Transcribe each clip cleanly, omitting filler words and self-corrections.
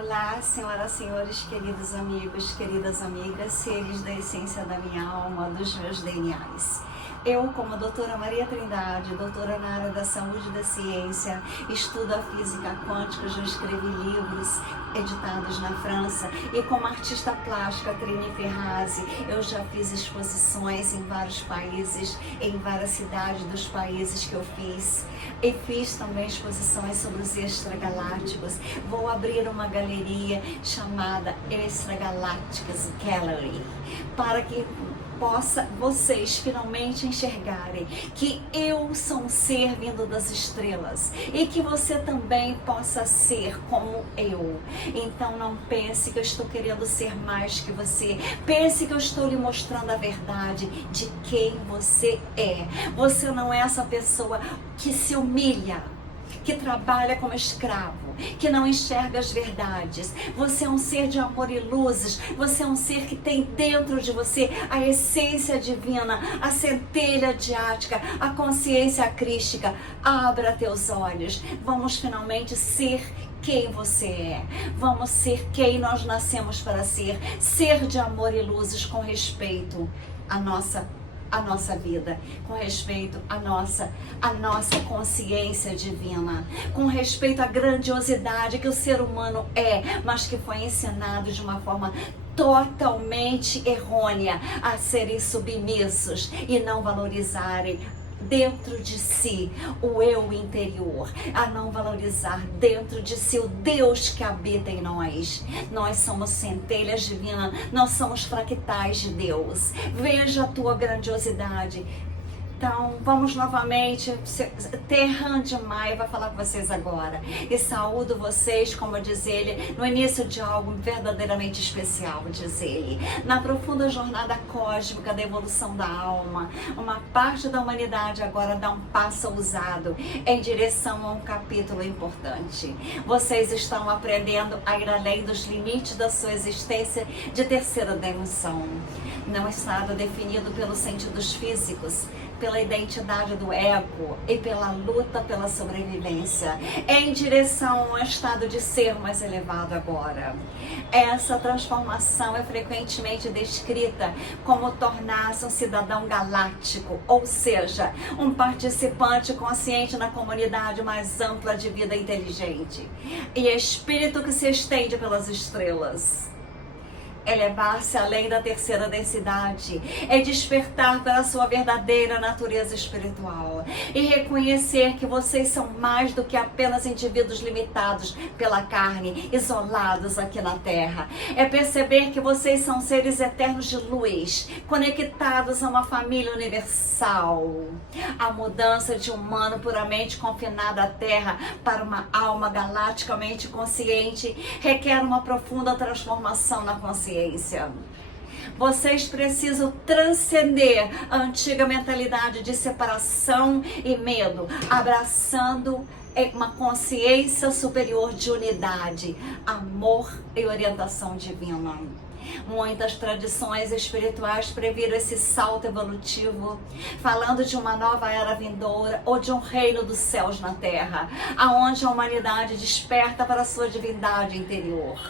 Olá, senhoras, senhores, queridos amigos, queridas amigas, seres da essência da minha alma, dos meus DNAs. Eu, como a doutora Maria Trindade, doutora na área da saúde e da ciência, estudo a física quântica, já escrevi livros editados na França, e como artista plástica Trini Ferrazzi, eu já fiz exposições em vários países, em várias cidades dos países que eu fiz, e fiz também exposições sobre os extragalácticos. Vou abrir uma galeria chamada Extragalácticas Gallery, para que vocês finalmente enxergarem que eu sou um ser vindo das estrelas e que você também possa ser como eu. Então não pense que eu estou querendo ser mais que você. Pense que eu estou lhe mostrando a verdade de quem você é. Você não é essa pessoa que se humilha, que trabalha como escravo, que não enxerga as verdades. Você é um ser de amor e luzes. Você é um ser que tem dentro de você a essência divina, a centelha diática, a consciência crística. Abra teus olhos. Vamos finalmente ser quem você é. Vamos ser quem nós nascemos para ser. Ser de amor e luzes com respeito à nossa vida, com respeito à nossa consciência divina, com respeito à grandiosidade que o ser humano é, mas que foi ensinado de uma forma totalmente errônea a serem submissos e não valorizarem dentro de si o eu interior, a não valorizar dentro de si o Deus que habita em nós. Nós somos centelhas divinas, nós somos fractais de Deus. Veja a tua grandiosidade. Então, vamos novamente, Terran de Maia vai falar com vocês agora. E saúdo vocês, como diz ele, no início de algo verdadeiramente especial, diz ele. Na profunda jornada cósmica da evolução da alma, uma parte da humanidade agora dá um passo ousado em direção a um capítulo importante. Vocês estão aprendendo a ir além dos limites da sua existência de terceira dimensão. Não está definido pelos sentidos físicos, pela identidade do ego e pela luta pela sobrevivência, em direção a um estado de ser mais elevado agora. Essa transformação é frequentemente descrita como tornar-se um cidadão galáctico, ou seja, um participante consciente na comunidade mais ampla de vida inteligente e espírito que se estende pelas estrelas. Elevar-se além da terceira densidade é despertar para a sua verdadeira natureza espiritual e reconhecer que vocês são mais do que apenas indivíduos limitados pela carne, isolados aqui na Terra. É perceber que vocês são seres eternos de luz, conectados a uma família universal. A mudança de um humano puramente confinado à Terra para uma alma galaticamente consciente requer uma profunda transformação na consciência. Vocês precisam transcender a antiga mentalidade de separação e medo, abraçando uma consciência superior de unidade, amor e orientação divina. Muitas tradições espirituais previram esse salto evolutivo, falando de uma nova era vindoura ou de um reino dos céus na terra, aonde a humanidade desperta para a sua divindade interior.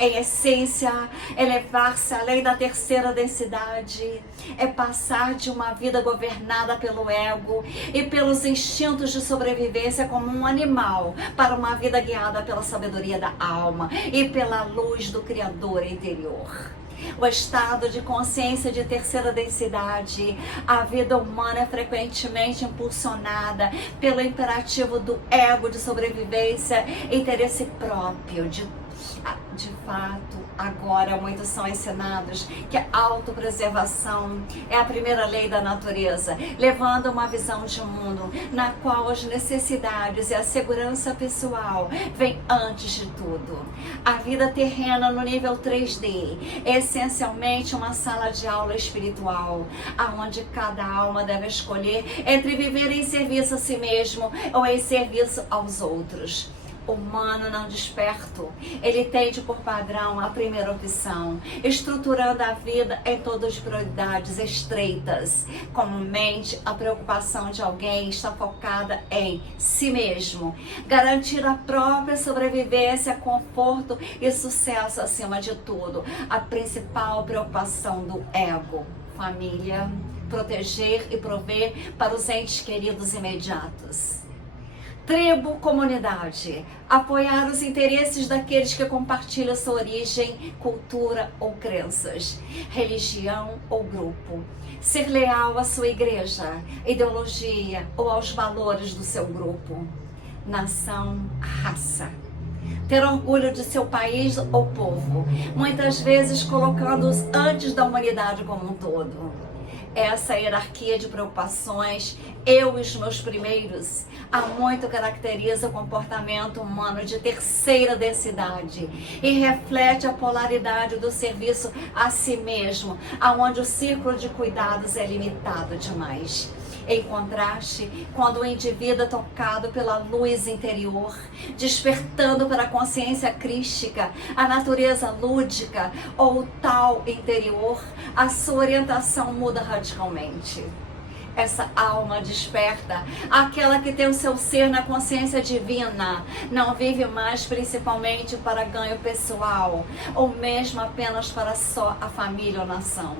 Em essência, elevar-se além da terceira densidade é passar de uma vida governada pelo ego e pelos instintos de sobrevivência como um animal para uma vida guiada pela sabedoria da alma e pela luz do Criador interior. O estado de consciência de terceira densidade, a vida humana é frequentemente impulsionada pelo imperativo do ego de sobrevivência e interesse próprio. De fato, agora muitos são ensinados que a autopreservação é a primeira lei da natureza, levando a uma visão de mundo na qual as necessidades e a segurança pessoal vêm antes de tudo. A vida terrena no nível 3D é essencialmente uma sala de aula espiritual, onde cada alma deve escolher entre viver em serviço a si mesmo ou em serviço aos outros. humano não desperto, ele tende por padrão a primeira opção, estruturando a vida em todas as prioridades estreitas. Comumente, a preocupação de alguém está focada em si mesmo, garantir a própria sobrevivência, conforto e sucesso acima de tudo. A principal preocupação do ego: família, proteger e prover para os entes queridos imediatos. Tribo, comunidade, apoiar os interesses daqueles que compartilham sua origem, cultura ou crenças, religião ou grupo. Ser leal à sua igreja, ideologia ou aos valores do seu grupo. Nação, raça. Ter orgulho de seu país ou povo, muitas vezes colocando-os antes da humanidade como um todo. Essa hierarquia de preocupações, eu e os meus primeiros, há muito caracteriza o comportamento humano de terceira densidade e reflete a polaridade do serviço a si mesmo, aonde o círculo de cuidados é limitado demais. Em contraste, quando o indivíduo é tocado pela luz interior, despertando para a consciência crística, a natureza lúdica ou o tal interior, a sua orientação muda radicalmente. Essa alma desperta, aquela que tem o seu ser na consciência divina, não vive mais principalmente para ganho pessoal, ou mesmo apenas para só a família ou nação.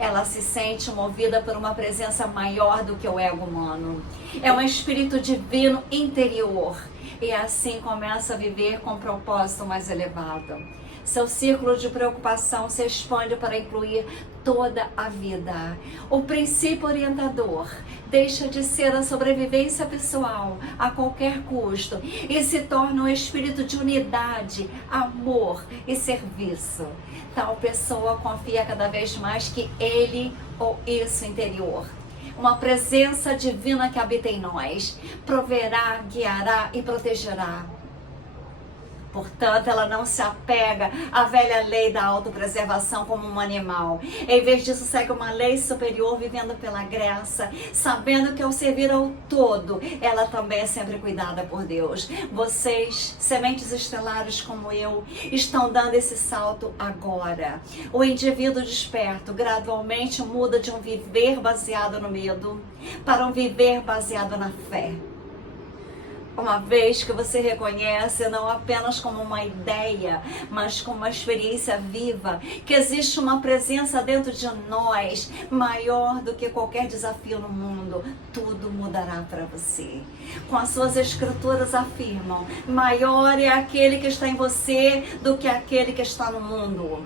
Ela se sente movida por uma presença maior do que o ego humano. É um espírito divino interior e assim começa a viver com um propósito mais elevado. Seu círculo de preocupação se expande para incluir toda a vida. O princípio orientador deixa de ser a sobrevivência pessoal a qualquer custo e se torna um espírito de unidade, amor e serviço. Tal pessoa confia cada vez mais que ele ou isso interior, uma presença divina que habita em nós, proverá, guiará e protegerá. Portanto, ela não se apega à velha lei da autopreservação como um animal. Em vez disso, segue uma lei superior, vivendo pela graça, sabendo que ao servir ao todo, ela também é sempre cuidada por Deus. Vocês, sementes estelares como eu, estão dando esse salto agora. O indivíduo desperto gradualmente muda de um viver baseado no medo para um viver baseado na fé. Uma vez que você reconhece não apenas como uma ideia, mas como uma experiência viva, que existe uma presença dentro de nós maior do que qualquer desafio no mundo, tudo mudará para você. Com as suas escrituras afirmam, maior é aquele que está em você do que aquele que está no mundo.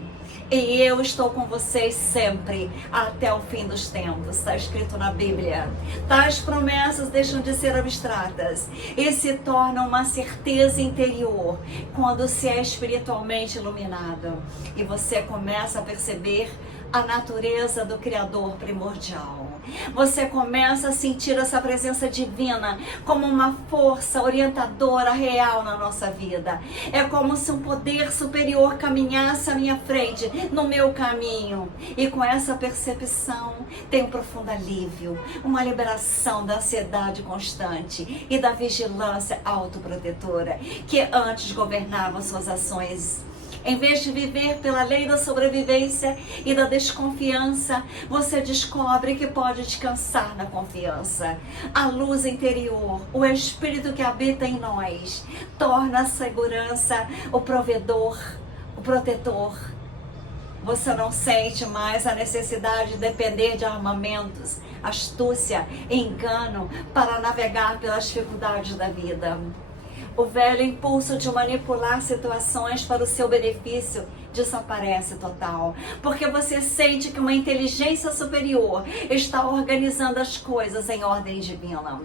E eu estou com vocês sempre, até o fim dos tempos. Está escrito na Bíblia. Tais promessas deixam de ser abstratas e se tornam uma certeza interior quando se é espiritualmente iluminado. E você começa a perceber a natureza do Criador primordial. Você começa a sentir essa presença divina como uma força orientadora real na nossa vida. É como se um poder superior caminhasse à minha frente, no meu caminho. E com essa percepção, tem um profundo alívio, uma liberação da ansiedade constante e da vigilância autoprotetora que antes governava suas ações. Em vez de viver pela lei da sobrevivência e da desconfiança, você descobre que pode descansar na confiança. A luz interior, o espírito que habita em nós, torna a segurança o provedor, o protetor. Você não sente mais a necessidade de depender de armamentos, astúcia e engano para navegar pelas dificuldades da vida. O velho impulso de manipular situações para o seu benefício desaparece total, porque você sente que uma inteligência superior está organizando as coisas em ordem divina.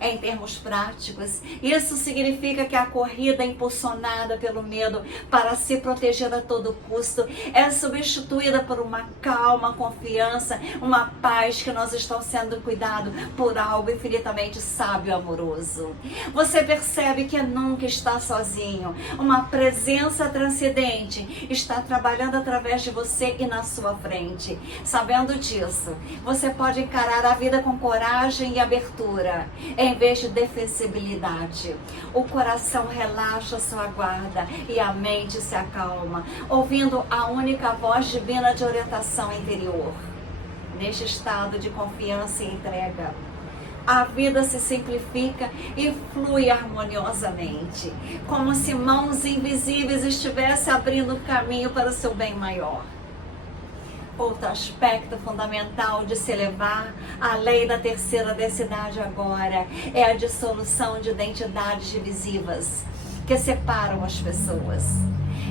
Em termos práticos, isso significa que a corrida impulsionada pelo medo para se proteger a todo custo é substituída por uma calma confiança, uma paz que nós estamos sendo cuidados por algo infinitamente sábio e amoroso. Você percebe que nunca está sozinho. Uma presença transcendente está trabalhando através de você e na sua frente. Sabendo disso, você pode encarar a vida com coragem e abertura, em em vez de defensibilidade. O coração relaxa sua guarda e a mente se acalma, ouvindo a única voz divina de orientação interior. Neste estado de confiança e entrega, a vida se simplifica e flui harmoniosamente, como se mãos invisíveis estivessem abrindo caminho para o seu bem maior. Outro aspecto fundamental de se elevar à lei da terceira densidade agora é a dissolução de identidades divisivas que separam as pessoas.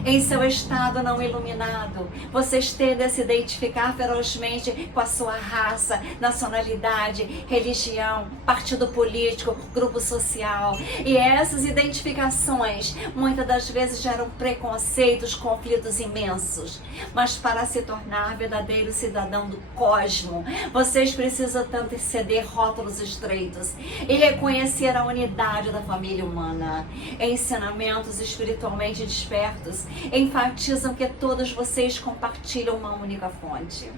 Em seu estado não iluminado, vocês tendem a se identificar ferozmente com a sua raça, nacionalidade, religião, partido político, grupo social. E essas identificações muitas das vezes geram preconceitos, conflitos imensos. Mas para se tornar verdadeiro cidadão do cosmo, vocês precisam tanto exceder rótulos estreitos e reconhecer a unidade da família humana. Ensinamentos espiritualmente despertos enfatizam que todos vocês compartilham uma única fonte.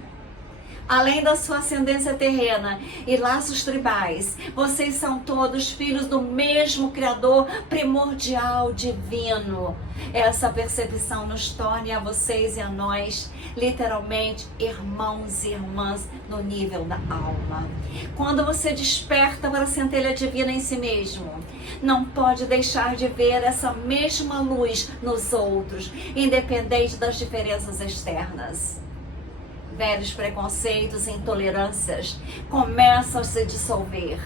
Além da sua ascendência terrena e laços tribais, vocês são todos filhos do mesmo Criador primordial divino. Essa percepção nos torna a vocês e a nós, literalmente, irmãos e irmãs no nível da alma. Quando você desperta para a centelha divina em si mesmo, não pode deixar de ver essa mesma luz nos outros, independente das diferenças externas. Velhos preconceitos e intolerâncias começam a se dissolver.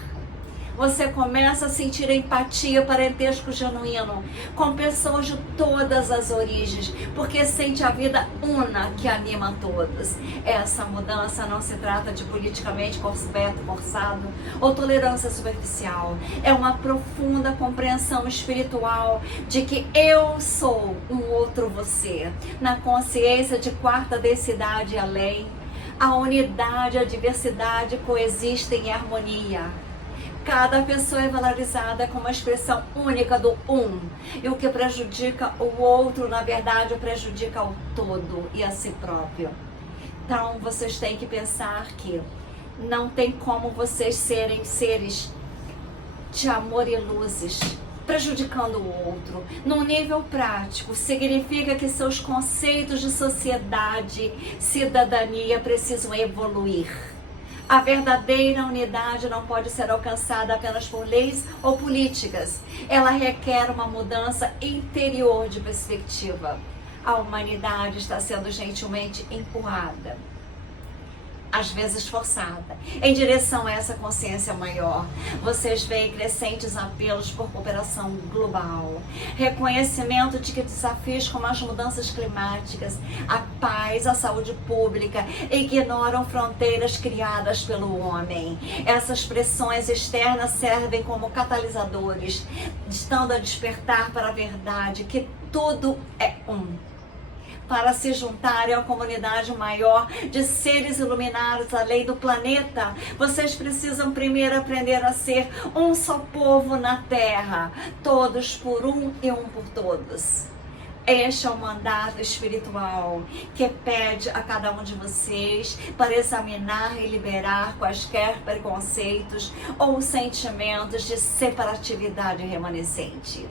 Você começa a sentir empatia, parentesco genuíno com pessoas de todas as origens, porque sente a vida una que anima todos. Essa mudança não se trata de politicamente forçado ou tolerância superficial. É uma profunda compreensão espiritual de que eu sou um outro você. Na consciência de quarta densidade e além, a unidade e a diversidade coexistem em harmonia. Cada pessoa é valorizada como uma expressão única do um. E o que prejudica o outro, na verdade, prejudica o todo e a si próprio. Então, vocês têm que pensar que não tem como vocês serem seres de amor e luzes, prejudicando o outro. No nível prático, significa que seus conceitos de sociedade, cidadania precisam evoluir. A verdadeira unidade não pode ser alcançada apenas por leis ou políticas. Ela requer uma mudança interior de perspectiva. A humanidade está sendo gentilmente empurrada, às vezes forçada, em direção a essa consciência maior. Vocês veem crescentes apelos por cooperação global, reconhecimento de que desafios como as mudanças climáticas, a paz, a saúde pública ignoram fronteiras criadas pelo homem. Essas pressões externas servem como catalisadores, estando a despertar para a verdade que tudo é um. Para se juntarem à comunidade maior de seres iluminados além do planeta, vocês precisam primeiro aprender a ser um só povo na Terra, todos por um e um por todos. Este é o mandato espiritual que pede a cada um de vocês para examinar e liberar quaisquer preconceitos ou sentimentos de separatividade remanescente.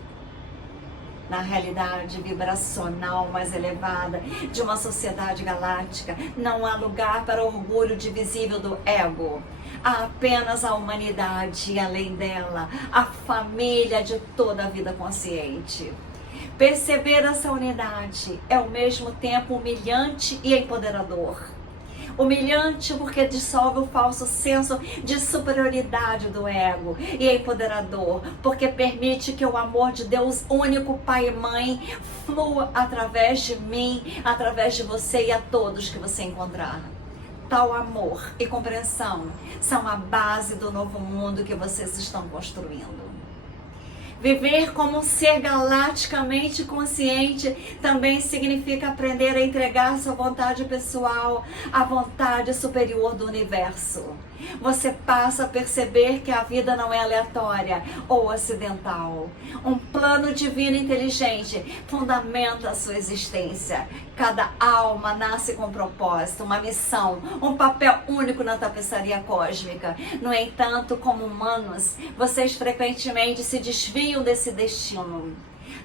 Na realidade vibracional mais elevada de uma sociedade galáctica, não há lugar para orgulho divisível do ego. Há apenas a humanidade e, além dela, a família de toda a vida consciente. Perceber essa unidade é ao mesmo tempo humilhante e empoderador. Humilhante porque dissolve o falso senso de superioridade do ego, e é empoderador porque permite que o amor de Deus único, Pai e Mãe, flua através de mim, através de você e a todos que você encontrar. Tal amor e compreensão são a base do novo mundo que vocês estão construindo. Viver como um ser galaticamente consciente também significa aprender a entregar sua vontade pessoal à vontade superior do universo. você passa a perceber que a vida não é aleatória ou acidental. Um plano divino inteligente fundamenta a sua existência. Cada alma nasce com um propósito, uma missão, um papel único na tapeçaria cósmica. No entanto, como humanos, vocês frequentemente se desviam desse destino.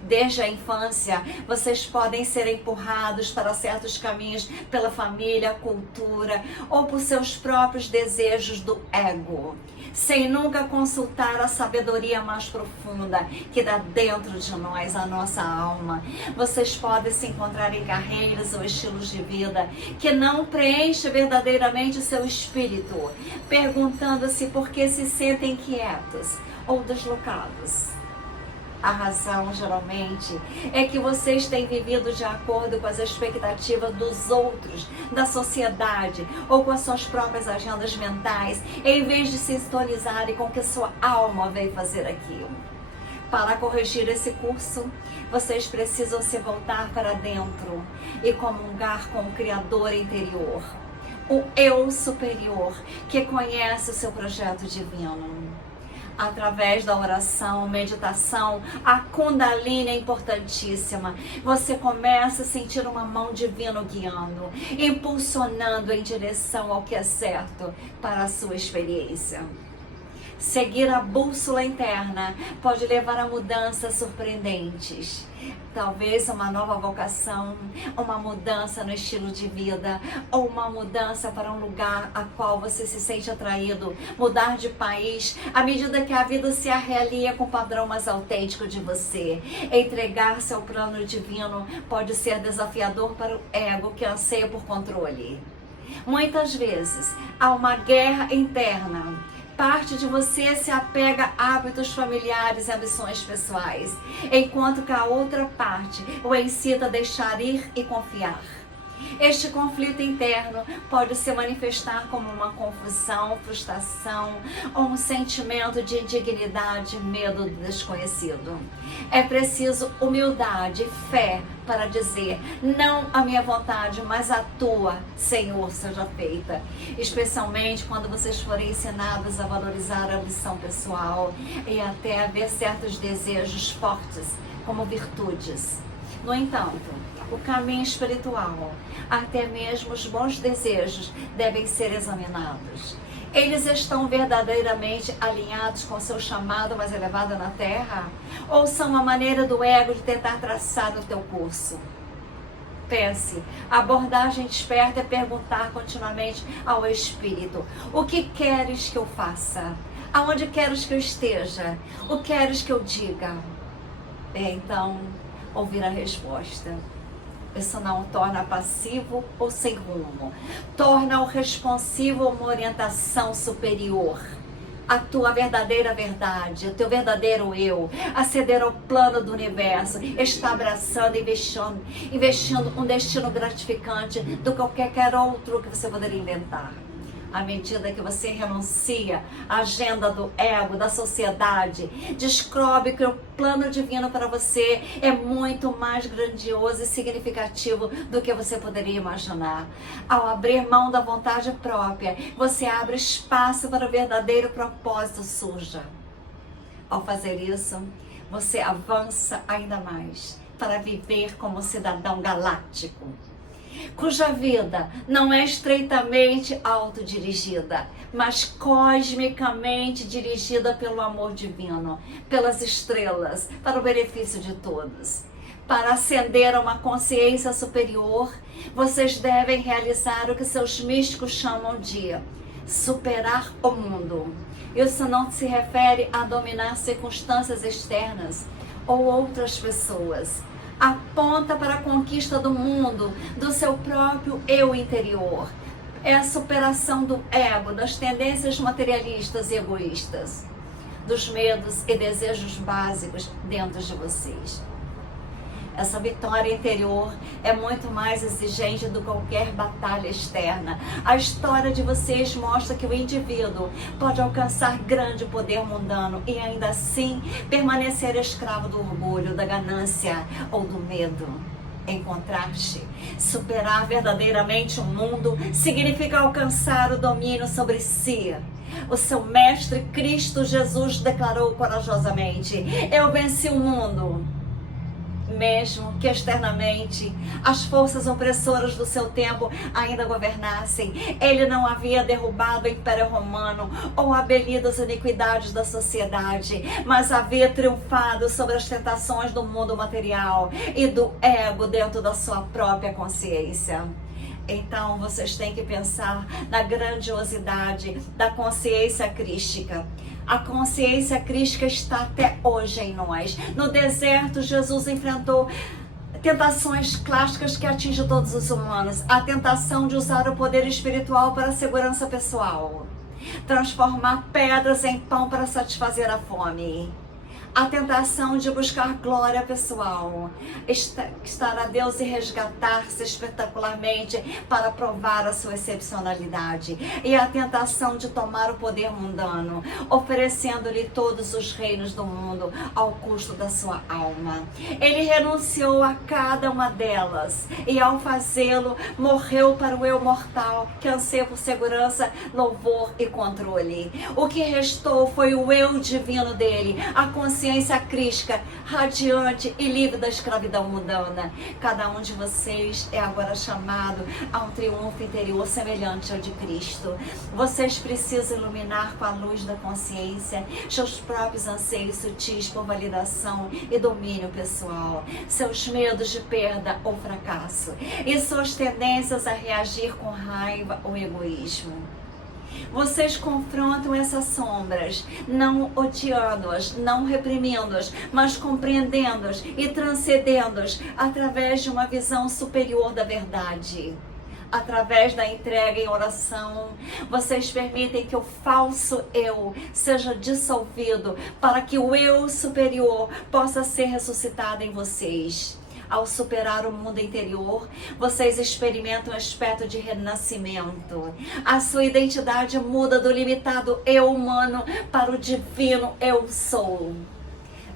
Desde a infância, vocês podem ser empurrados para certos caminhos pela família, cultura ou por seus próprios desejos do ego, sem nunca consultar a sabedoria mais profunda que dá dentro de nós, a nossa alma. Vocês podem se encontrar em carreiras ou estilos de vida que não preenchem verdadeiramente o seu espírito, perguntando-se por que se sentem quietos ou deslocados. A razão, geralmente, é que vocês têm vivido de acordo com as expectativas dos outros, da sociedade, ou com as suas próprias agendas mentais, em vez de se sintonizarem com o que sua alma veio fazer aqui. Para corrigir esse curso, vocês precisam se voltar para dentro e comungar com o Criador interior, o Eu superior, que conhece o seu projeto divino. Através da oração, meditação, a Kundalini é importantíssima. Você começa a sentir uma mão divina guiando, impulsionando em direção ao que é certo para a sua experiência. Seguir a bússola interna pode levar a mudanças surpreendentes. Talvez uma nova vocação, uma mudança no estilo de vida, ou uma mudança para um lugar a qual você se sente atraído, mudar de país, à medida que a vida se realia com o padrão mais autêntico de você. Entregar-se ao plano divino pode ser desafiador para o ego que anseia por controle. Muitas vezes há uma guerra interna. Parte de você se apega a hábitos familiares e ambições pessoais, enquanto que a outra parte o incita a deixar ir e confiar. Este conflito interno pode se manifestar como uma confusão, frustração ou um sentimento de indignidade, medo do desconhecido. É preciso humildade e fé para dizer: não a minha vontade, mas a tua, Senhor, seja feita. Especialmente quando vocês forem ensinados a valorizar a ambição pessoal e até a ver certos desejos fortes como virtudes. No entanto, o caminho espiritual, até mesmo os bons desejos, devem ser examinados. Eles estão verdadeiramente alinhados com o seu chamado mais elevado na Terra? Ou são uma maneira do ego de tentar traçar o teu curso? Pense, a abordagem desperta é perguntar continuamente ao Espírito: o que queres que eu faça? Aonde queres que eu esteja? O que queres que eu diga? Então, ouvir a resposta. Isso não o torna passivo ou sem rumo. Torna-o responsivo a uma orientação superior. A tua verdadeira verdade, o teu verdadeiro eu, aceder ao plano do universo, está abraçando, investindo um destino gratificante do que qualquer outro que você poderia inventar. À medida que você renuncia à agenda do ego, da sociedade, descobre que o plano divino para você é muito mais grandioso e significativo do que você poderia imaginar. Ao abrir mão da vontade própria, você abre espaço para o verdadeiro propósito surja. Ao fazer isso, você avança ainda mais para viver como cidadão galáctico, cuja vida não é estreitamente autodirigida, mas cosmicamente dirigida pelo amor divino, pelas estrelas, para o benefício de todos. Para ascender a uma consciência superior, vocês devem realizar o que seus místicos chamam de superar o mundo. Isso não se refere a dominar circunstâncias externas ou outras pessoas. Aponta para a conquista do mundo, do seu próprio eu interior. É a superação do ego, das tendências materialistas e egoístas, dos medos e desejos básicos dentro de vocês. Essa vitória interior é muito mais exigente do que qualquer batalha externa. A história de vocês mostra que o indivíduo pode alcançar grande poder mundano e ainda assim permanecer escravo do orgulho, da ganância ou do medo. Em contraste, superar verdadeiramente o mundo significa alcançar o domínio sobre si, O seu mestre Cristo Jesus declarou corajosamente: eu venci o mundo. Mesmo que externamente as forças opressoras do seu tempo ainda governassem, ele não havia derrubado o Império Romano ou abolido as iniquidades da sociedade, mas havia triunfado sobre as tentações do mundo material e do ego dentro da sua própria consciência. Então vocês têm que pensar na grandiosidade da consciência crística. A consciência crística está até hoje em nós. No deserto, Jesus enfrentou tentações clássicas que atingem todos os humanos. A tentação de usar o poder espiritual para a segurança pessoal. Transformar pedras em pão para satisfazer a fome. A tentação de buscar glória pessoal, estar a Deus e resgatar-se espetacularmente para provar a sua excepcionalidade. E a tentação de tomar o poder mundano, oferecendo-lhe todos os reinos do mundo ao custo da sua alma. Ele renunciou a cada uma delas e ao fazê-lo, morreu para o eu mortal que anseia por segurança, louvor e controle. O que restou foi o eu divino dele, a consciência crística, radiante e livre da escravidão mundana. Cada um de vocês é agora chamado a um triunfo interior semelhante ao de Cristo. Vocês precisam iluminar com a luz da consciência seus próprios anseios sutis por validação e domínio pessoal, seus medos de perda ou fracasso e suas tendências a reagir com raiva ou egoísmo. Vocês confrontam essas sombras, não odiando-as, não reprimindo-as, mas compreendendo-as e transcendendo-as através de uma visão superior da verdade. Através da entrega em oração, vocês permitem que o falso eu seja dissolvido para que o eu superior possa ser ressuscitado em vocês. Ao superar o mundo interior, vocês experimentam um aspecto de renascimento. A sua identidade muda do limitado eu humano para o divino eu sou.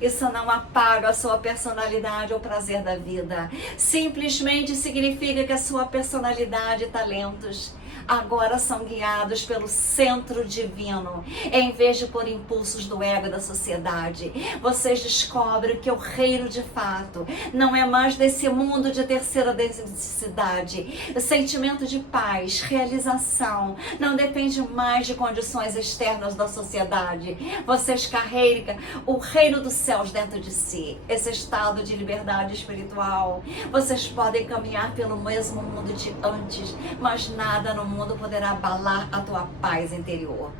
Isso não apaga a sua personalidade ou prazer da vida. Simplesmente significa que a sua personalidade e talentos agora são guiados pelo centro divino, em vez de por impulsos do ego e da sociedade. Vocês descobrem que o reino de fato não é mais desse mundo de terceira densidade. O sentimento de paz, realização, não depende mais de condições externas da sociedade. Vocês carregam o reino dos céus dentro de si, esse estado de liberdade espiritual. Vocês podem caminhar pelo mesmo mundo de antes, mas nada no mundo poderá abalar a tua paz interior.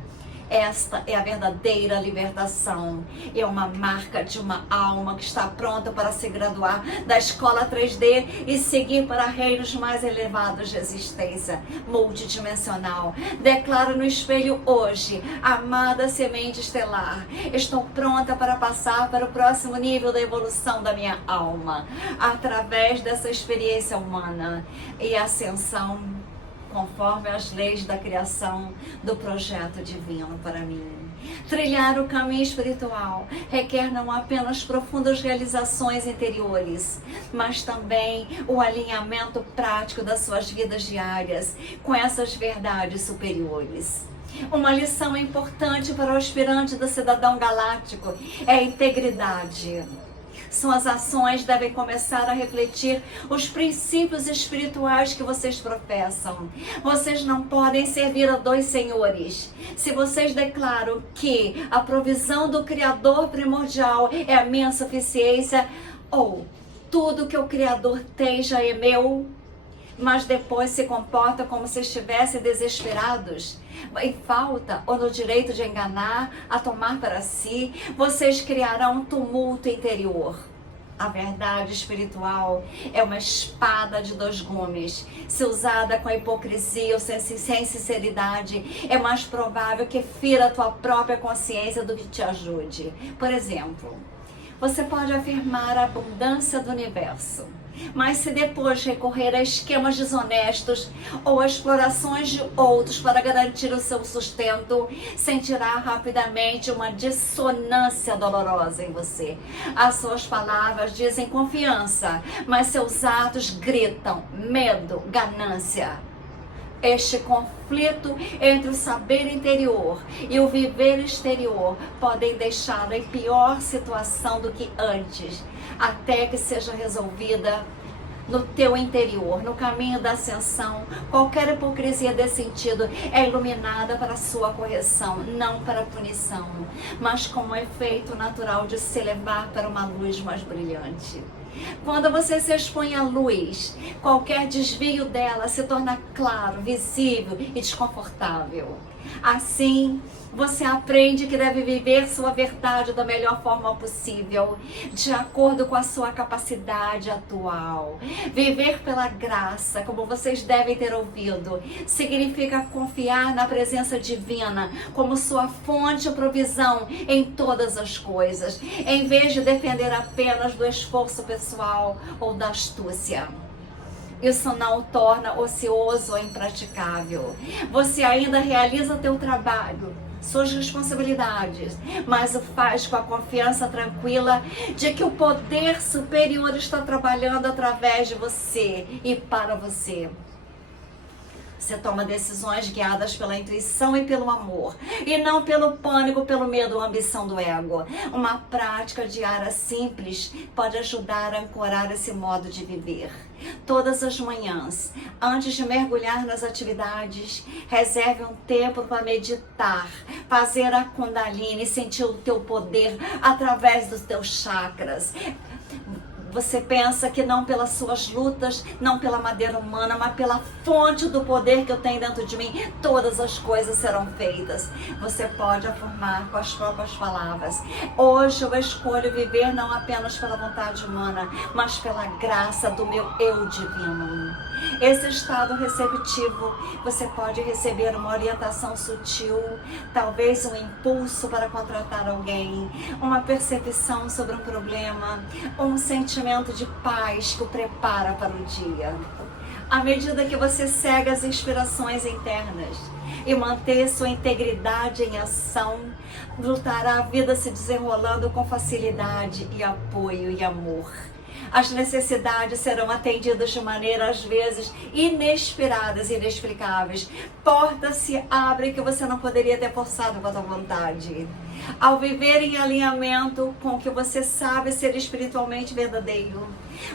Esta é a verdadeira libertação. É uma marca de uma alma que está pronta para se graduar da escola 3D e seguir para reinos mais elevados de existência multidimensional. Declaro no espelho hoje: amada semente estelar, estou pronta para passar para o próximo nível da evolução da minha alma, através dessa experiência humana e ascensão, conforme as leis da criação do projeto divino para mim. Trilhar o caminho espiritual requer não apenas profundas realizações interiores, mas também o alinhamento prático das suas vidas diárias com essas verdades superiores. Uma lição importante para o aspirante do cidadão galáctico é a integridade. Suas ações devem começar a refletir os princípios espirituais que vocês professam. Vocês não podem servir a dois senhores. Se vocês declaram que a provisão do Criador primordial é a minha suficiência, ou tudo que o Criador tem já é meu, mas depois se comportam como se estivessem desesperados, em falta ou no direito de enganar, a tomar para si, vocês criarão um tumulto interior. A verdade espiritual é uma espada de dois gumes. Se usada com a hipocrisia ou sem sinceridade, é mais provável que fira a tua própria consciência do que te ajude. Por exemplo, você pode afirmar a abundância do universo, mas se depois recorrer a esquemas desonestos ou a explorações de outros para garantir o seu sustento, sentirá rapidamente uma dissonância dolorosa em você. As suas palavras dizem confiança, mas seus atos gritam medo, ganância. Este conflito entre o saber interior e o viver exterior podem deixá-la em pior situação do que antes, até que seja resolvida no teu interior, no caminho da ascensão. Qualquer hipocrisia desse sentido é iluminada para a sua correção, não para a punição, mas como efeito natural de se elevar para uma luz mais brilhante. Quando você se expõe à luz, qualquer desvio dela se torna claro, visível e desconfortável. Assim, você aprende que deve viver sua verdade da melhor forma possível, de acordo com a sua capacidade atual. Viver pela graça, como vocês devem ter ouvido, significa confiar na presença divina como sua fonte de provisão em todas as coisas, em vez de depender apenas do esforço pessoal ou da astúcia. Isso não o torna ocioso ou impraticável. Você ainda realiza teu trabalho, suas responsabilidades, mas o faz com a confiança tranquila de que o poder superior está trabalhando através de você e para você. Você toma decisões guiadas pela intuição e pelo amor, e não pelo pânico, pelo medo ou ambição do ego. Uma prática diária simples pode ajudar a ancorar esse modo de viver. Todas as manhãs, antes de mergulhar nas atividades, reserve um tempo para meditar, fazer a Kundalini, sentir o teu poder através dos teus chakras. Você pensa que não pelas suas lutas, não pela madeira humana, mas pela fonte do poder que eu tenho dentro de mim, todas as coisas serão feitas. Você pode afirmar com as próprias palavras: hoje eu escolho viver não apenas pela vontade humana, mas pela graça do meu eu divino. Esse estado receptivo, você pode receber uma orientação sutil, talvez um impulso para contratar alguém, uma percepção sobre um problema, ou um sentimento de paz que o prepara para o dia. À medida que você segue as inspirações internas e manter sua integridade em ação, lutará a vida se desenrolando com facilidade e apoio e amor. As necessidades serão atendidas de maneira, às vezes, inesperadas e inexplicáveis. Portas se abrem que você não poderia ter forçado com a sua vontade. Ao viver em alinhamento com o que você sabe ser espiritualmente verdadeiro,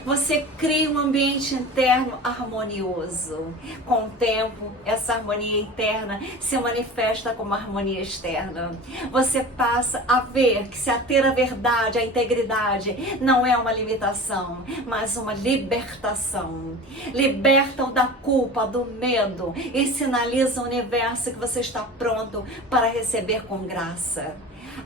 você cria um ambiente interno harmonioso. Com o tempo, essa harmonia interna se manifesta como harmonia externa. Você passa a ver que se ater à verdade, à integridade, não é uma limitação, mas uma libertação. Liberta-o da culpa, do medo e sinaliza ao universo que você está pronto para receber com graça.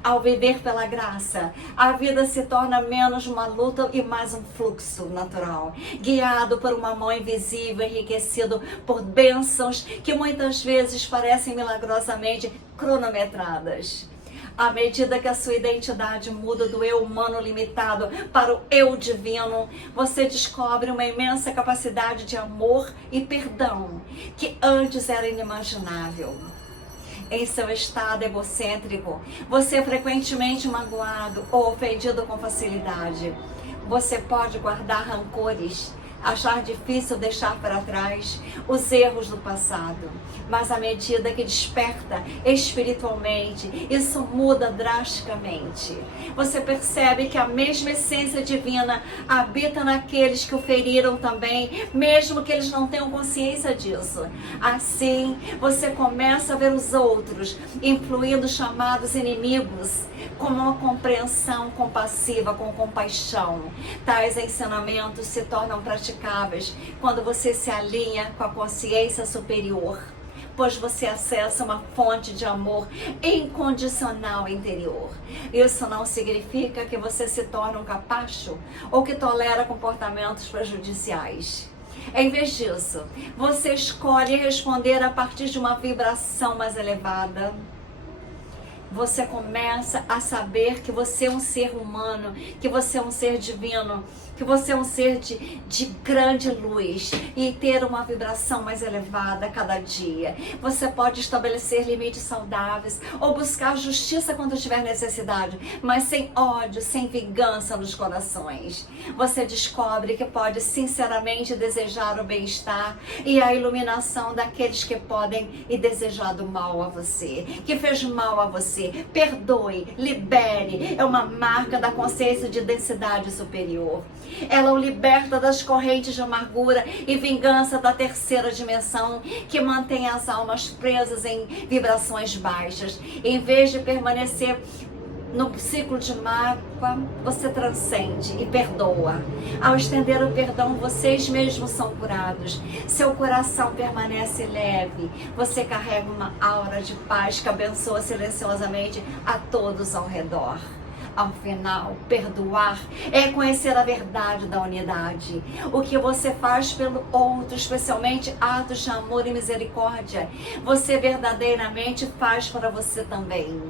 Ao viver pela graça, a vida se torna menos uma luta e mais um fluxo natural, guiado por uma mão invisível, enriquecido por bênçãos que muitas vezes parecem milagrosamente cronometradas. À medida que a sua identidade muda do eu humano limitado para o eu divino, você descobre uma imensa capacidade de amor e perdão que antes era inimaginável. Em seu estado egocêntrico, você é frequentemente magoado ou ofendido com facilidade. Você pode guardar rancores, achar difícil deixar para trás os erros do passado. Mas à medida que desperta espiritualmente, isso muda drasticamente. Você percebe que a mesma essência divina habita naqueles que o feriram também, mesmo que eles não tenham consciência disso. Assim, você começa a ver os outros, incluindo os chamados inimigos, com uma compreensão compassiva, com compaixão. Tais ensinamentos se tornam praticáveis quando você se alinha com a consciência superior, pois você acessa uma fonte de amor incondicional interior. Isso não significa que você se torna um capacho ou que tolera comportamentos prejudiciais. Em vez disso, você escolhe responder a partir de uma vibração mais elevada, você começa a saber que você é um ser humano, que você é um ser divino, que você é um ser de grande luz e ter uma vibração mais elevada a cada dia. Você pode estabelecer limites saudáveis ou buscar justiça quando tiver necessidade, mas sem ódio, sem vingança nos corações. Você descobre que pode sinceramente desejar o bem-estar e a iluminação daqueles que podem e desejado mal a você, que fez mal a você. Perdoe, libere. É uma marca da consciência de densidade superior. Ela o liberta das correntes de amargura e vingança da terceira dimensão, que mantém as almas presas em vibrações baixas. Em vez de permanecer no ciclo de mágoa, você transcende e perdoa. Ao estender o perdão, vocês mesmos são curados. Seu coração permanece leve. Você carrega uma aura de paz que abençoa silenciosamente a todos ao redor. Ao final, perdoar é conhecer a verdade da unidade. O que você faz pelo outro, especialmente atos de amor e misericórdia, você verdadeiramente faz para você também.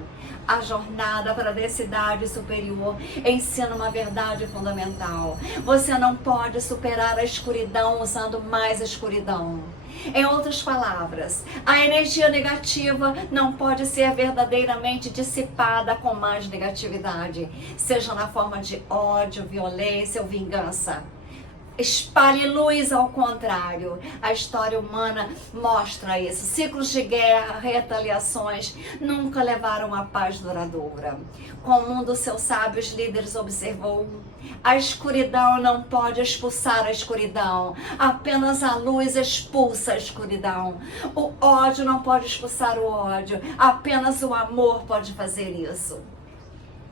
A jornada para a densidade superior ensina uma verdade fundamental. Você não pode superar a escuridão usando mais a escuridão. Em outras palavras, a energia negativa não pode ser verdadeiramente dissipada com mais negatividade, seja na forma de ódio, violência ou vingança. Espalhe luz ao contrário. A história humana mostra isso. Ciclos de guerra, retaliações nunca levaram a paz duradoura. Como um dos seus sábios líderes observou, a escuridão não pode expulsar a escuridão. Apenas a luz expulsa a escuridão. O ódio não pode expulsar o ódio. Apenas o amor pode fazer isso.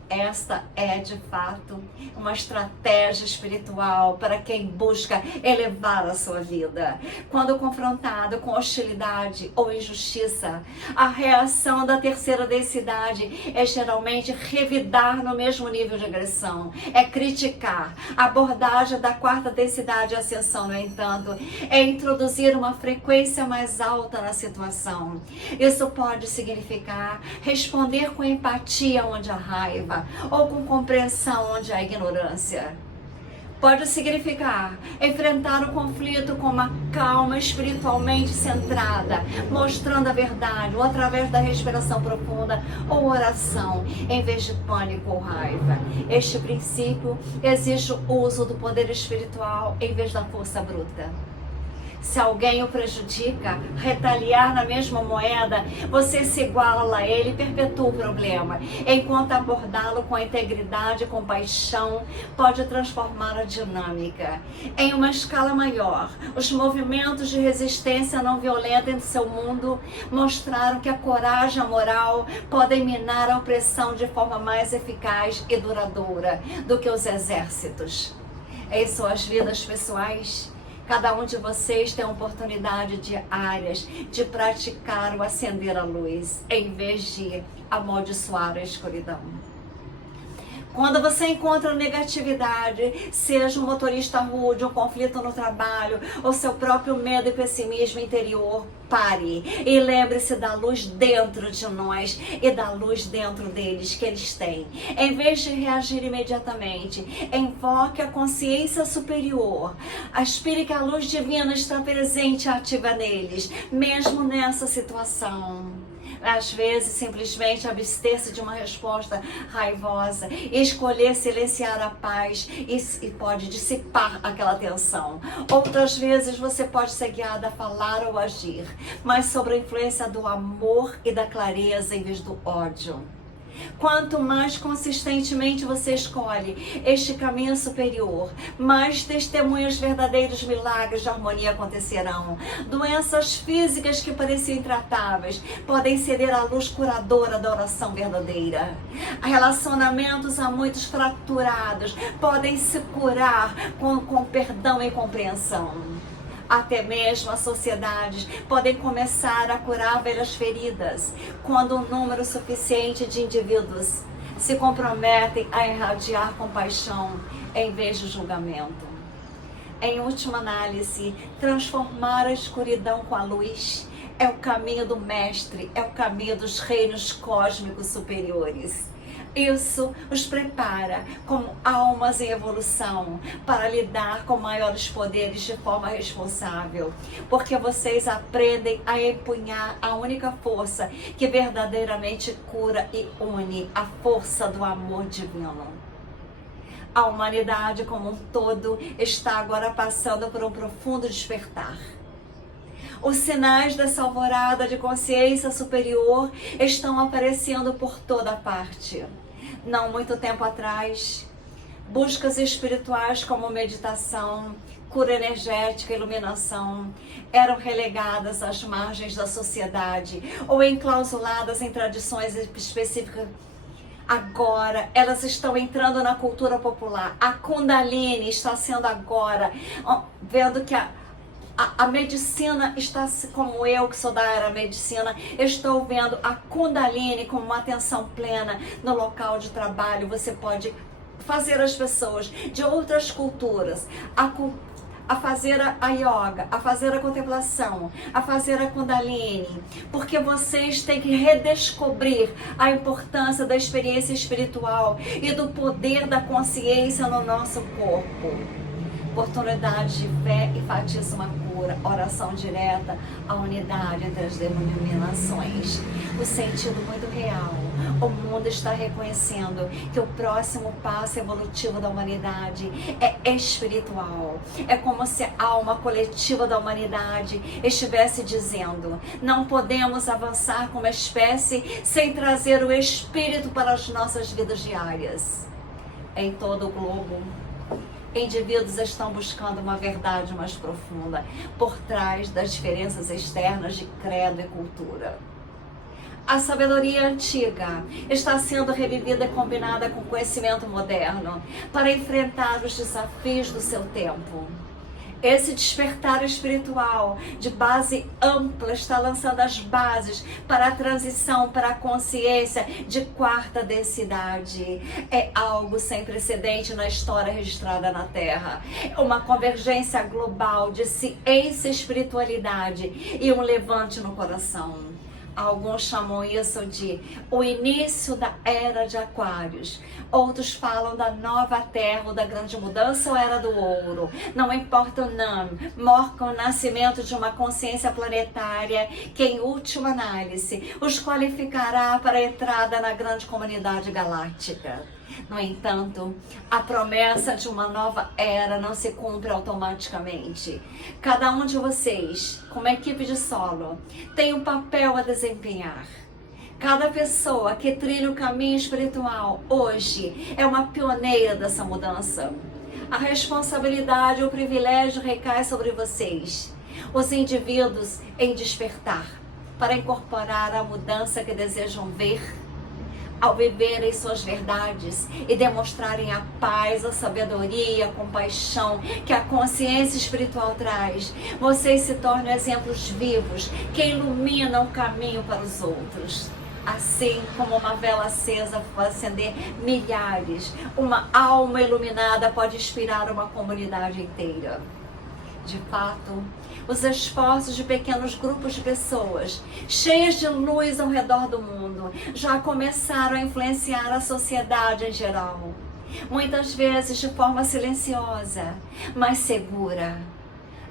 Esta é, de fato, uma estratégia espiritual para quem busca elevar a sua vida. Quando confrontado com hostilidade ou injustiça, a reação da terceira densidade é geralmente revidar no mesmo nível de agressão, é criticar. A abordagem da quarta densidade de ascensão, no entanto, é introduzir uma frequência mais alta na situação. Isso pode significar responder com empatia onde há raiva, ou com compreensão onde há ignorância. Pode significar enfrentar o conflito com uma calma espiritualmente centrada, mostrando a verdade, ou através da respiração profunda ou oração, em vez de pânico ou raiva. Este princípio exige o uso do poder espiritual em vez da força bruta. Se alguém o prejudica, retaliar na mesma moeda, você se iguala a ele e perpetua o problema, enquanto abordá-lo com integridade e compaixão pode transformar a dinâmica. Em uma escala maior, os movimentos de resistência não violenta em seu mundo mostraram que a coragem e a moral podem minar a opressão de forma mais eficaz e duradoura do que os exércitos. Em suas vidas pessoais, cada um de vocês tem a oportunidade diárias de praticar o acender a luz, em vez de amaldiçoar a escuridão. Quando você encontra negatividade, seja um motorista rude, um conflito no trabalho, ou seu próprio medo e pessimismo interior, pare e lembre-se da luz dentro de nós e da luz dentro deles que eles têm. Em vez de reagir imediatamente, invoque a consciência superior. Aspire que a luz divina está presente e ativa neles, mesmo nessa situação. Às vezes, simplesmente abster-se de uma resposta raivosa e escolher silenciar a paz e pode dissipar aquela tensão. Outras vezes, você pode ser guiada a falar ou agir, mas sob a influência do amor e da clareza em vez do ódio. Quanto mais consistentemente você escolhe este caminho superior, mais testemunhos verdadeiros milagres de harmonia acontecerão. Doenças físicas que pareciam intratáveis podem ceder à luz curadora da oração verdadeira. Relacionamentos há muitos fraturados podem se curar com perdão e compreensão. Até mesmo as sociedades podem começar a curar velhas feridas quando um número suficiente de indivíduos se comprometem a irradiar compaixão em vez de julgamento. Em última análise, transformar a escuridão com a luz é o caminho do mestre, é o caminho dos reinos cósmicos superiores. Isso os prepara como almas em evolução para lidar com maiores poderes de forma responsável, porque vocês aprendem a empunhar a única força que verdadeiramente cura e une, a força do amor divino. A humanidade como um todo está agora passando por um profundo despertar. Os sinais dessa alvorada de consciência superior estão aparecendo por toda parte. Não muito tempo atrás, buscas espirituais como meditação, cura energética, iluminação, eram relegadas às margens da sociedade ou enclausuladas em tradições específicas. Agora, elas estão entrando na cultura popular. A Kundalini está sendo agora, vendo que a medicina está, como eu que sou da área da medicina, estou vendo a Kundalini como uma atenção plena no local de trabalho. Você pode fazer as pessoas de outras culturas a fazer a yoga, a fazer a contemplação, a fazer a Kundalini, porque vocês têm que redescobrir a importância da experiência espiritual e do poder da consciência no nosso corpo. Oportunidade de fé enfatiza uma cura, oração direta, a unidade entre as denominações. O sentido muito real. O mundo está reconhecendo que o próximo passo evolutivo da humanidade é espiritual. É como se a alma coletiva da humanidade estivesse dizendo: não podemos avançar como espécie sem trazer o espírito para as nossas vidas diárias. Em todo o globo, indivíduos estão buscando uma verdade mais profunda por trás das diferenças externas de credo e cultura. A sabedoria antiga está sendo revivida e combinada com o conhecimento moderno para enfrentar os desafios do seu tempo. Esse despertar espiritual de base ampla está lançando as bases para a transição para a consciência de quarta densidade. É algo sem precedente na história registrada na Terra. É uma convergência global de ciência e espiritualidade e um levante no coração. Alguns chamam isso de o início da Era de Aquários. Outros falam da nova Terra, ou da grande mudança ou Era do Ouro. Não importa o nome, marca o nascimento de uma consciência planetária que, em última análise, os qualificará para a entrada na grande comunidade galáctica. No entanto, a promessa de uma nova era não se cumpre automaticamente. Cada um de vocês, como equipe de solo, tem um papel a desempenhar. Cada pessoa que trilha o caminho espiritual hoje é uma pioneira dessa mudança. A responsabilidade e o privilégio recai sobre vocês, os indivíduos em despertar, para incorporar a mudança que desejam ver. Ao viverem suas verdades e demonstrarem a paz, a sabedoria, a compaixão que a consciência espiritual traz, vocês se tornam exemplos vivos que iluminam o caminho para os outros. Assim como uma vela acesa pode acender milhares, uma alma iluminada pode inspirar uma comunidade inteira. De fato, os esforços de pequenos grupos de pessoas, cheias de luz ao redor do mundo, já começaram a influenciar a sociedade em geral. Muitas vezes de forma silenciosa, mas segura.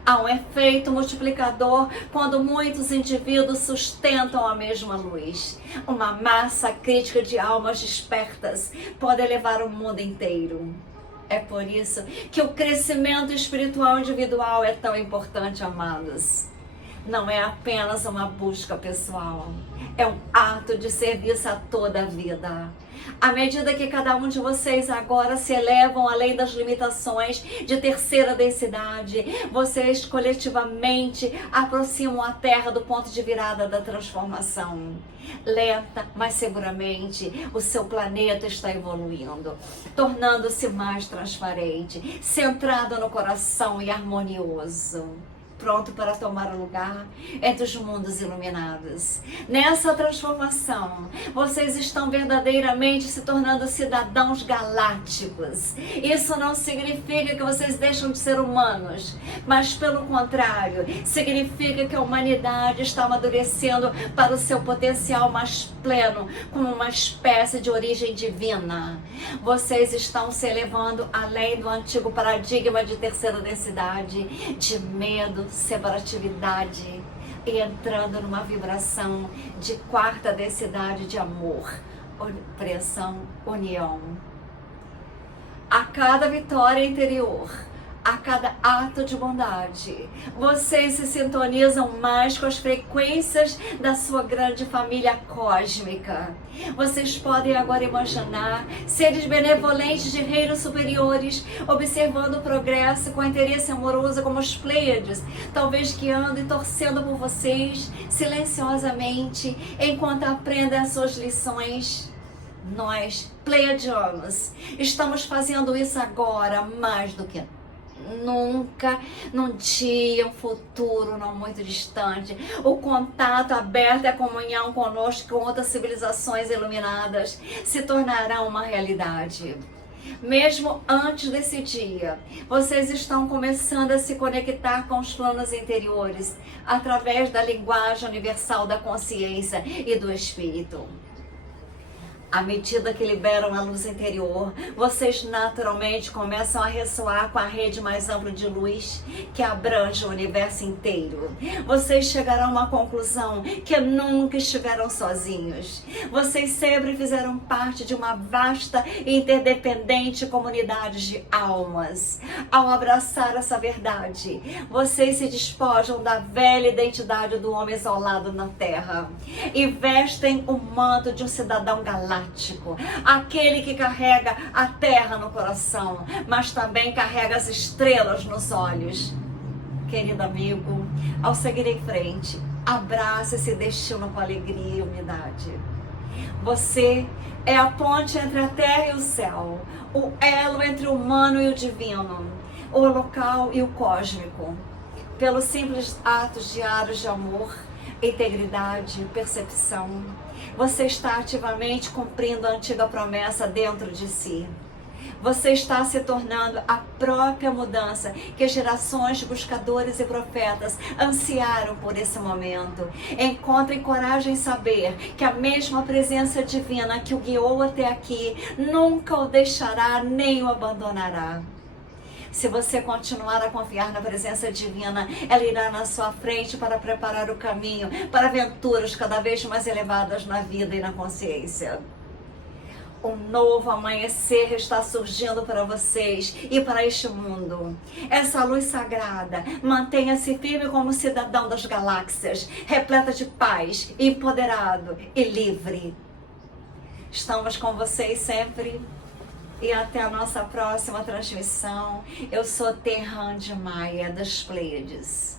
Há um efeito multiplicador quando muitos indivíduos sustentam a mesma luz. Uma massa crítica de almas despertas pode elevar o mundo inteiro. É por isso que o crescimento espiritual individual é tão importante, amados. Não é apenas uma busca pessoal, é um ato de serviço a toda a vida. À medida que cada um de vocês agora se elevam além das limitações de terceira densidade, vocês coletivamente aproximam a Terra do ponto de virada da transformação. Lenta, mas seguramente, o seu planeta está evoluindo, tornando-se mais transparente, centrado no coração e harmonioso. pronto para tomar o lugar entre os mundos iluminados. Nessa transformação, vocês estão verdadeiramente se tornando cidadãos galácticos. Isso não significa que vocês deixam de ser humanos, mas pelo contrário, significa que a humanidade está amadurecendo para o seu potencial mais pleno, como uma espécie de origem divina. Vocês estão se elevando além do antigo paradigma de terceira densidade, de medo, separatividade, e entrando numa vibração de quarta densidade de amor, compreensão, união. A cada vitória interior, a cada ato de bondade, vocês se sintonizam mais com as frequências da sua grande família cósmica. Vocês podem agora imaginar seres benevolentes de reinos superiores, observando o progresso com interesse amoroso como os Pleiades, talvez guiando e torcendo por vocês silenciosamente, enquanto aprendem as suas lições. Nós, Pleiadianos, estamos fazendo isso agora mais do que nunca, num dia, um futuro não muito distante. O contato aberto e a comunhão conosco com outras civilizações iluminadas se tornarão uma realidade. Mesmo antes desse dia, vocês estão começando a se conectar com os planos interiores através da linguagem universal da consciência e do espírito. À medida que liberam a luz interior, vocês naturalmente começam a ressoar com a rede mais ampla de luz que abrange o universo inteiro. Vocês chegarão a uma conclusão que nunca estiveram sozinhos. Vocês sempre fizeram parte de uma vasta e interdependente comunidade de almas. Ao abraçar essa verdade, vocês se despojam da velha identidade do homem isolado na Terra e vestem o manto de um cidadão galáctico, aquele que carrega a terra no coração, mas também carrega as estrelas nos olhos. Querido amigo, ao seguir em frente, abrace esse destino com alegria e humildade. Você é a ponte entre a terra e o céu, o elo entre o humano e o divino, o local e o cósmico. Pelos simples atos diários de amor, integridade, percepção, você está ativamente cumprindo a antiga promessa dentro de si. Você está se tornando a própria mudança que gerações de buscadores e profetas ansiaram por esse momento. Encontre coragem em saber que a mesma presença divina que o guiou até aqui nunca o deixará nem o abandonará. Se você continuar a confiar na presença divina, ela irá na sua frente para preparar o caminho para aventuras cada vez mais elevadas na vida e na consciência. Um novo amanhecer está surgindo para vocês e para este mundo. Essa luz sagrada, mantenha-se firme como cidadão das galáxias, repleta de paz, empoderado e livre. Estamos com vocês sempre. E até a nossa próxima transmissão. Eu sou Terran de Maia, das Pleiades.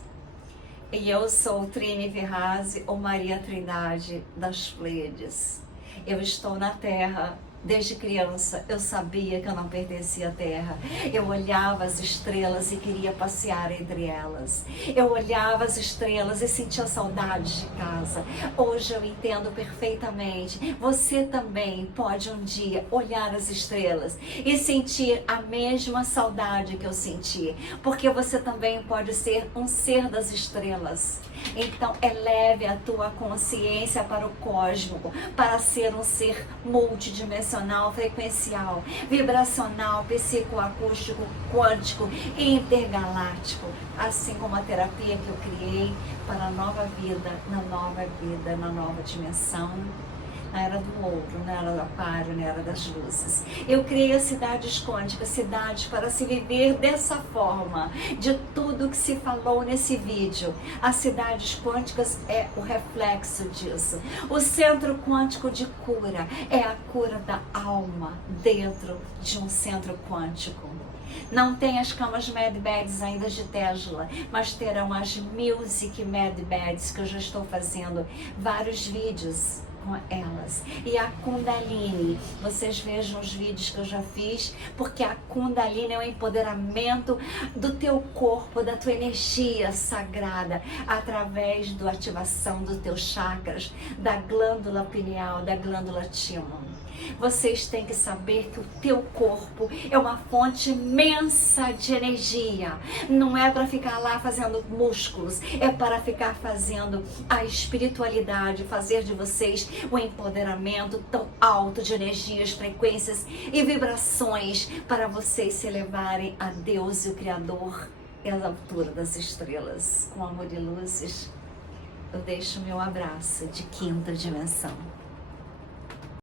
E eu sou Trini Verrazi, ou Maria Trindade, das Pleiades. Eu estou na Terra. Desde criança, eu sabia que eu não pertencia à Terra. Eu olhava as estrelas e queria passear entre elas. Eu olhava as estrelas e sentia saudade de casa. Hoje eu entendo perfeitamente. Você também pode um dia olhar as estrelas e sentir a mesma saudade que eu senti. Porque você também pode ser um ser das estrelas. Então eleve a tua consciência para o cósmico, para ser um ser multidimensional, frequencial, vibracional, psicoacústico, quântico e intergaláctico, assim como a terapia que eu criei para a nova vida, na nova dimensão, na era do ouro, na era do aquário, na era das luzes. Eu criei as cidades quânticas, cidades para se viver dessa forma, de tudo que se falou nesse vídeo. As cidades quânticas é o reflexo disso. O centro quântico de cura é a cura da alma dentro de um centro quântico. Não tem as camas medbeds ainda de Tesla, mas terão as Music Medbeds, que eu já estou fazendo vários vídeos com elas. E a Kundalini, vocês vejam os vídeos que eu já fiz, porque a Kundalini é o empoderamento do teu corpo, da tua energia sagrada, através da ativação dos teus chakras, da glândula pineal, da glândula timo. Vocês têm que saber que o teu corpo é uma fonte imensa de energia. Não é para ficar lá fazendo músculos, é para ficar fazendo a espiritualidade, fazer de vocês o empoderamento tão alto de energias, frequências e vibrações para vocês se elevarem a Deus e o Criador e às alturas das estrelas. Com amor e luzes, eu deixo meu abraço de quinta dimensão.